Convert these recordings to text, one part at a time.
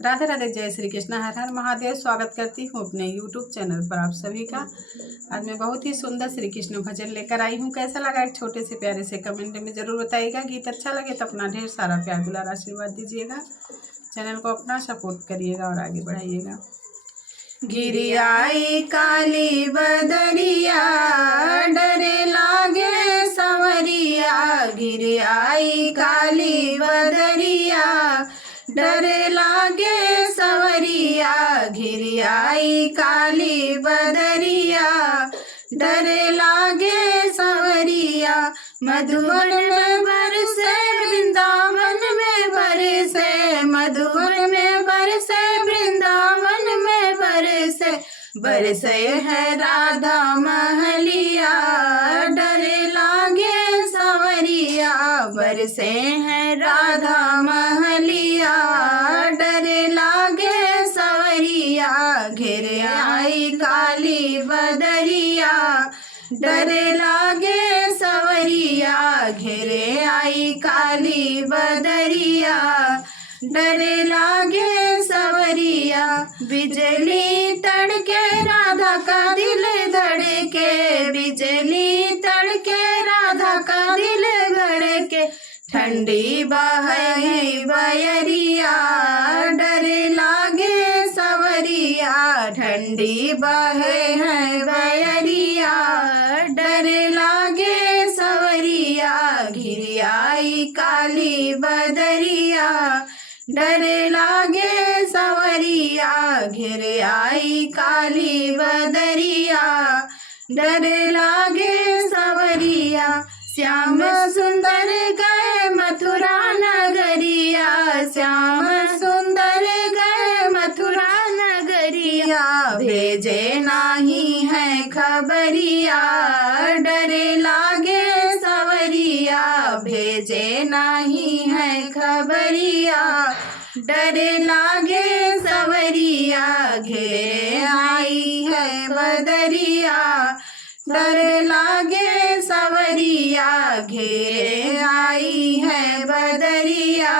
राधे राधे, जय श्री कृष्ण, हर हर महादेव। स्वागत करती हूँ अपने YouTube चैनल पर आप सभी का। आज मैं बहुत ही सुंदर श्री कृष्ण भजन लेकर आई हूँ। कैसा लगा एक छोटे से प्यारे से कमेंट में ज़रूर बताइएगा। गीत अच्छा लगे तो अपना ढेर सारा प्यार दुलार आशीर्वाद दीजिएगा। चैनल को अपना सपोर्ट करिएगा और आगे बढ़ाइएगा। गिरी आई काली बदरिया, डरे लागे संवरिया। गिरी आई काली बदरिया, डरे लागे संवरिया। घिरी आई काली बदरिया, डरे लागे संवरिया। मधुवन में बरसे वृंदावन में बरसे, मधुवन में बरसे वृंदावन में बरसे। बरसे है राधा महलिया, डरे लागे संवरिया। बरसे है राधा महलिया, डरे लागे संवरिया। घिर आई काली बदरिया, डरे लागे संवरिया। घिर आई काली बदरिया, डरे लागे संवरिया। बिजली तड़के राधा का दिल धड़के, बिजली तड़के राधा का दिल धड़के। ठंडी बहे बयरिया, डरे लागे संवरिया। ठंडी बहे है बयरिया, डरे लागे संवरिया। घिरी आई काली बदरिया, डरे लागे संवरिया। घिर आई काली बदरिया, डरे लागे संवरिया। श्याम सुंदर गए मथुरा नगरिया, श्याम सुंदर गए मथुरा नगरिया। भेजे नाही है खबरिया, डरे लागे संवरिया। भेजे नाही है खबरिया, डरे लागे संवरिया। घेरे आई है बदरिया, डरे लागे संवरिया। घेरे आई है बदरिया,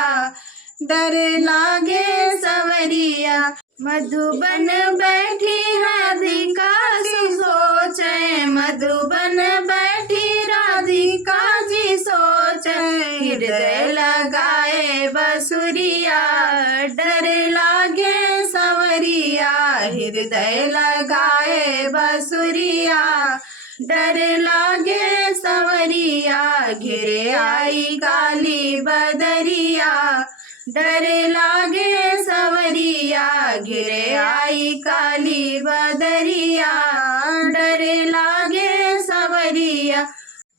डरे लागे संवरिया। मधुबन बैठी राधिका जी सोचे, मधुबन बैठी राधिका जी सोचे। हृदय लगाए बसुरिया, डरे लागे संवरिया। हृदय लगाए बसुरिया, डरे लागे संवरिया। घिरे आई काली बदरिया, डरे लागे संवरिया। घिरे आई काली बदरिया, डरे लागे संवरिया।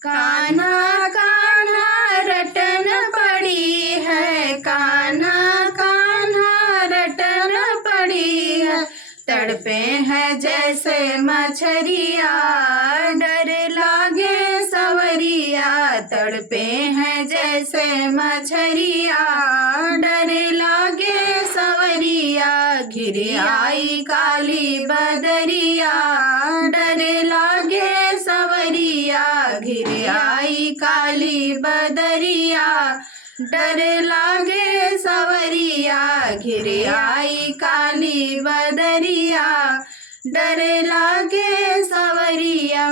कान्हा कान्हा रटन पड़ी है, कान्हा कान्हा रटन पड़ी है। तड़पे हैं जैसे मछरिया, डरे लागे संवरिया। तड़पे हैं जैसे मछरिया, डरे लागे संवरिया। घिरी आई काली बदरिया, डरे लागे संवरिया। घिरी आई काली बदरिया, डरे लागे संवरिया। घिरी आई काली बदरिया, डरे लागे संवरिया।